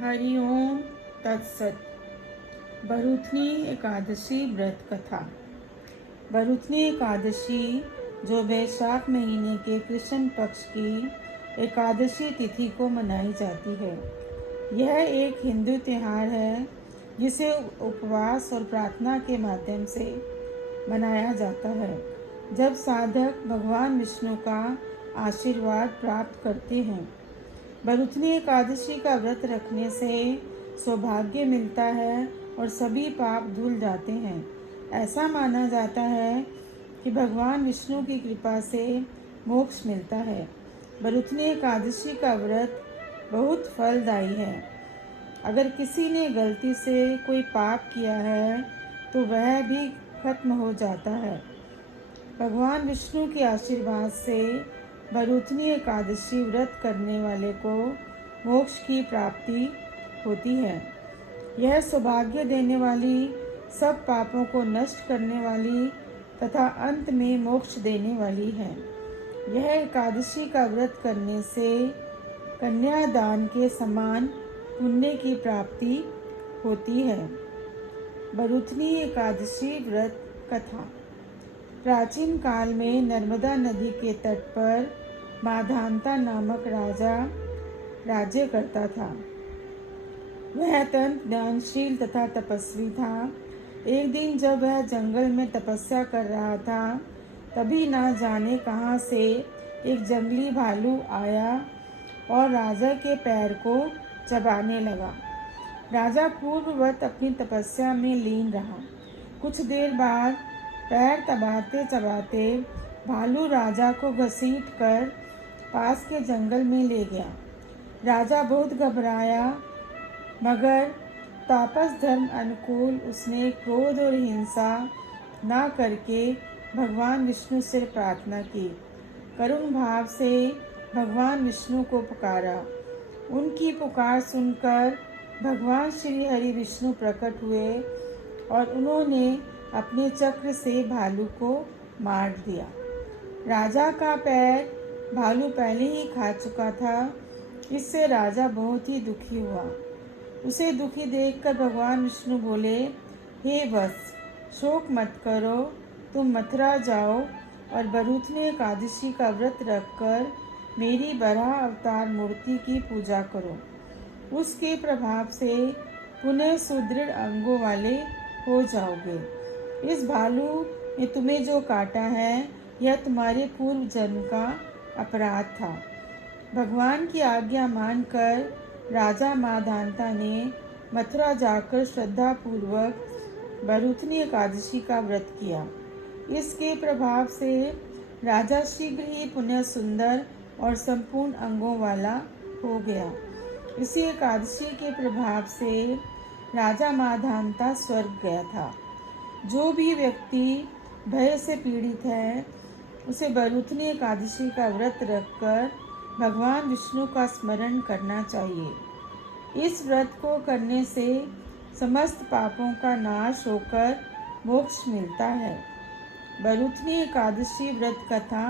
हरि ओम तत्सत। भरुथनी एकादशी व्रत कथा। भरुथनी एकादशी जो वैशाख महीने के कृष्ण पक्ष की एकादशी तिथि को मनाई जाती है। यह एक हिंदू त्यौहार है जिसे उपवास और प्रार्थना के माध्यम से मनाया जाता है। जब साधक भगवान विष्णु का आशीर्वाद प्राप्त करते हैं। भरुथनी एकादशी का व्रत रखने से सौभाग्य मिलता है और सभी पाप धुल जाते हैं। ऐसा माना जाता है कि भगवान विष्णु की कृपा से मोक्ष मिलता है। भरुथनी एकादशी का व्रत बहुत फलदायी है। अगर किसी ने गलती से कोई पाप किया है तो वह भी खत्म हो जाता है। भगवान विष्णु के आशीर्वाद से भरुथनी एकादशी व्रत करने वाले को मोक्ष की प्राप्ति होती है। यह सौभाग्य देने वाली, सब पापों को नष्ट करने वाली तथा अंत में मोक्ष देने वाली है। यह एकादशी का व्रत करने से कन्यादान के समान पुण्य की प्राप्ति होती है। भरुथनी एकादशी व्रत कथा। प्राचीन काल में नर्मदा नदी के तट पर माधांता नामक राजा राज्य करता था। वह अत्यंत ज्ञानशील तथा तपस्वी था। एक दिन जब वह जंगल में तपस्या कर रहा था, तभी ना जाने कहाँ से एक जंगली भालू आया और राजा के पैर को चबाने लगा। राजा पूर्ववत अपनी तपस्या में लीन रहा। कुछ देर बाद पैर चबाते चबाते भालू राजा को घसीट कर पास के जंगल में ले गया। राजा बहुत घबराया, मगर तापस धर्म अनुकूल उसने क्रोध और हिंसा ना करके भगवान विष्णु से प्रार्थना की। करुण भाव से भगवान विष्णु को पुकारा। उनकी पुकार सुनकर भगवान श्री हरि विष्णु प्रकट हुए और उन्होंने अपने चक्र से भालू को मार दिया। राजा का पैर भालू पहले ही खा चुका था। इससे राजा बहुत ही दुखी हुआ। उसे दुखी देखकर भगवान विष्णु बोले, हे वत्स, शोक मत करो, तुम मथुरा जाओ और भरुथनी एकादशी का व्रत रखकर मेरी बराह अवतार मूर्ति की पूजा करो। उसके प्रभाव से पुनः सुदृढ़ अंगों वाले हो जाओगे। इस भालू ने तुम्हें जो काटा है, यह तुम्हारे पूर्व जन्म का अपराध था। भगवान की आज्ञा मानकर राजा माधांता ने मथुरा जाकर श्रद्धापूर्वक भरुथनी एकादशी का व्रत किया। इसके प्रभाव से राजा शीघ्र ही पुनः सुंदर और संपूर्ण अंगों वाला हो गया। इसी एकादशी के प्रभाव से राजा माधांता स्वर्ग गया था। जो भी व्यक्ति भय से पीड़ित है, उसे भरुथनी एकादशी का व्रत रखकर भगवान विष्णु का स्मरण करना चाहिए। इस व्रत को करने से समस्त पापों का नाश होकर मोक्ष मिलता है। भरुथनी एकादशी व्रत कथा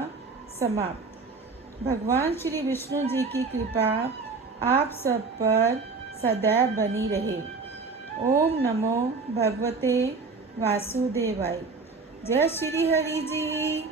समाप्त। भगवान श्री विष्णु जी की कृपा आप सब पर सदैव बनी रहे। ओम नमो भगवते वासुदेवाय। जय श्री हरि जी।